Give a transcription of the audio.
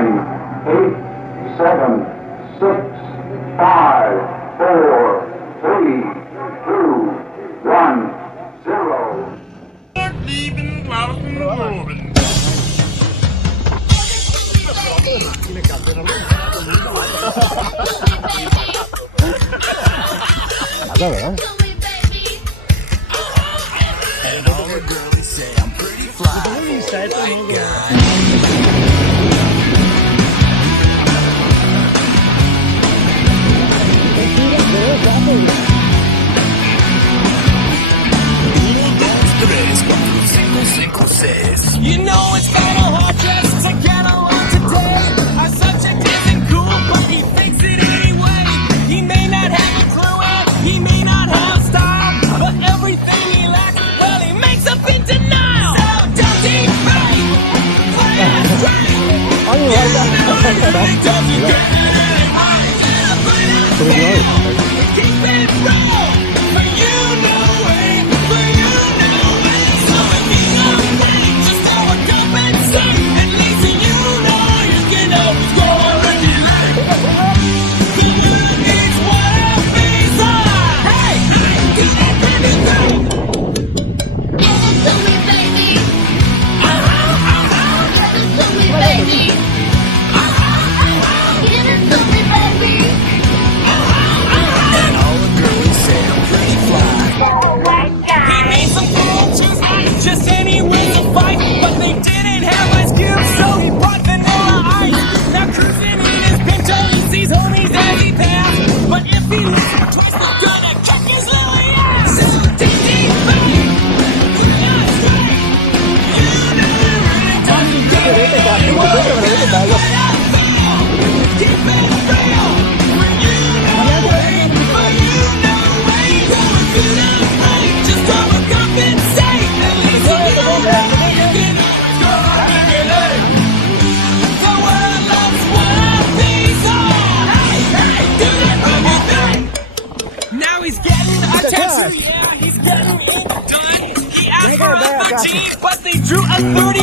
nine, eight, seven, six, five, four, three, two, one, zero. You know it's kinda hard just to get along today. Our subject isn't cool, but he thinks it anyway. He may not have a clue and he may not have style, but everything he lacks, well, he makes up in denial. So don't he fight? Play it straight. You know he doesn't get any money. Play it straight. Keep it real. For you know it. For you know it. So if he's okay, just overcompensate. At least you know you can always go on your leg. The world needs what these are. Hey, get that baby girl. Give it to me, baby. Give it to me, baby. Give it to me, baby. And all the girls say I'm pretty fly. He made some cultures, just anywhere to fight, but they didn't have ice cubes, so he brought vanilla ice. Now cruising in his Pinto, he sees homies as he passed, but if he looks twice, they're gonna kick his little ass. So DD baby, play us straight. You know it really doesn't get any worse. Keep it real. When you know it, but you know it. Going through the pain, just overcompensate. At least you know you can always go on your leg. The world loves what these are. Hey, hey, do that boogie thing. Now he's getting a tattoo, yeah, he's getting ink done. He asked for a 13, but they drew a 30.